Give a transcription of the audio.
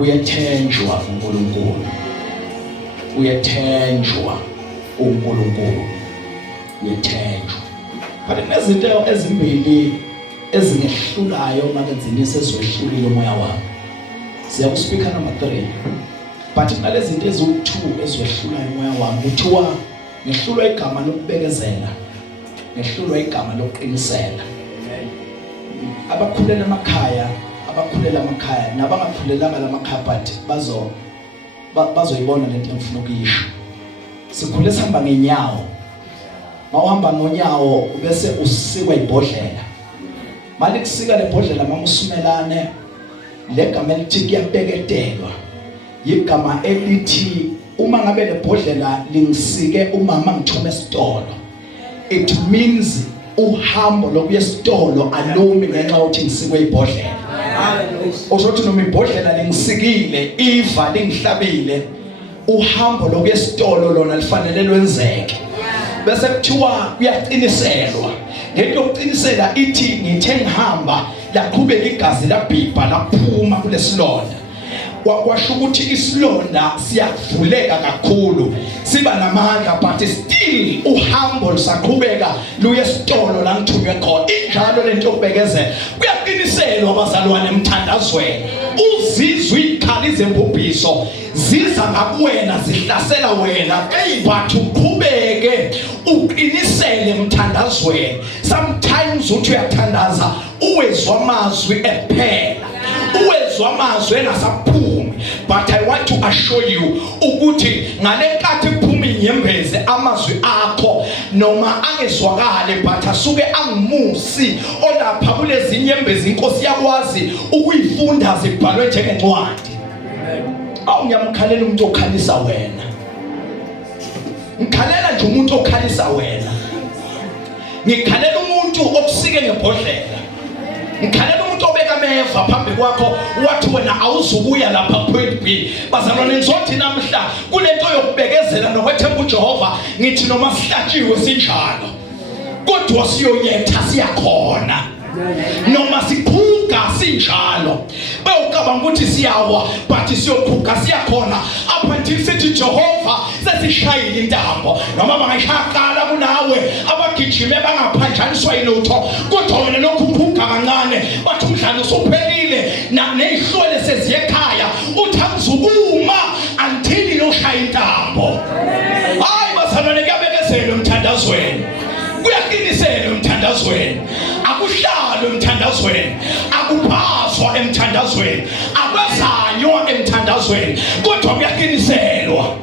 uyathenjwa uNkulunkulu, uyathenjwa uNkulunkulu, uyathenjwa. Kanti nezinto ezimbili ezingehlulayo makenzini seziwehlulile umoya wami. Siyakuspeaker number 3. But ngalezi zinto eziwu-2 eziwehlulayo umoya wami kuthiwa ngehlulwa igama lokubekezela, ngehlulwa igama lokuqinisela. Abakhulela emakhaya nabangakhulelanga lamakhaya but bazoyibona lento engifuna ukuyisho. Sikhule sihamba ngenyawo. Mawuhamba ngonyawo bese usikwa ibhodlela. Mali kusika lebhodlela mamusumelane legama elithi kuyabeketelwa. Igama elithi uma ngabe lebhodlela lingisike umama ngithume esitolo. It means uhambo lokuya esitolo alumi ngenxa yokuthi ngisikwe ibhodlela. Uzothi noma ibhodlela lingisikile, iva lingihlabile, uhambo lokuya esitolo lona lifanele lwenzeke. Bese kuthiwa kuyaqiniselwa. Ngento yokuqinisela ithi ngithe ngihamba laqhubeka igazi labhibha laphuma kulesilonda. Kwasho ukuthi isilonda siyavuleka kakhulu, siba namandla, but still uhambo lusaqhubeka luye esitolo la ngithunywe khona. Injalo lento yokubekezela kuyaqiniselwa abazalwane emthandazweni. Uzizwe ikhalize embubhiso ziza ngakuwena zihlasela wena, but uqhubeke uqinisele emthandazweni. Sometimes uthi uyathandaza uwezwa amazwi ephela, uwezwa amazwi engasaphumi, but I want to assure you ukuthi ngale nkathi kuphuma inyembezi amazwi akho noma angezwakale but asuke angimusi olapha kulezi inyembezi inkosi yakwazi ukuyifunda zibhalwe njengencwadi. Ngiyamkhalela umuntu okhalisa wena, ngikhalela nje umuntu okhalisa wena, ngikhalela umuntu okusike ngebhodlela, ngikhalela umuntu obeka ameva phambi kwakho wathi wena awuzukuya lapha point B. Bazalwane ngizothi namhla kulento yokubekezela nokwethemba uJehova ngithi noma sihlatshiwe sinjalo kodwa siyoyetha siyakhona, noma siqhuga sinjalo bewucabanga ukuthi siyawa but siyophuka siyakhona apha until sithi Jehova sesishayile intambo. Noma bangashaqala kunawe abagijime bangaphanjaniswa yilutho kodwa wena lokuphuka kancane bathi umdlalo usuphelile nezihlole seziyekhaya uthi angizukuma until iyoshaya intambo. Hayi bazalwane kuyabekezelwa emthandazweni, kuyaqiniselwa emthandazweni, akuhlalwe emthandazweni, akuphaswa emthandazweni, akwazanywa emthandazweni, kodwa kuyaqiniselwa.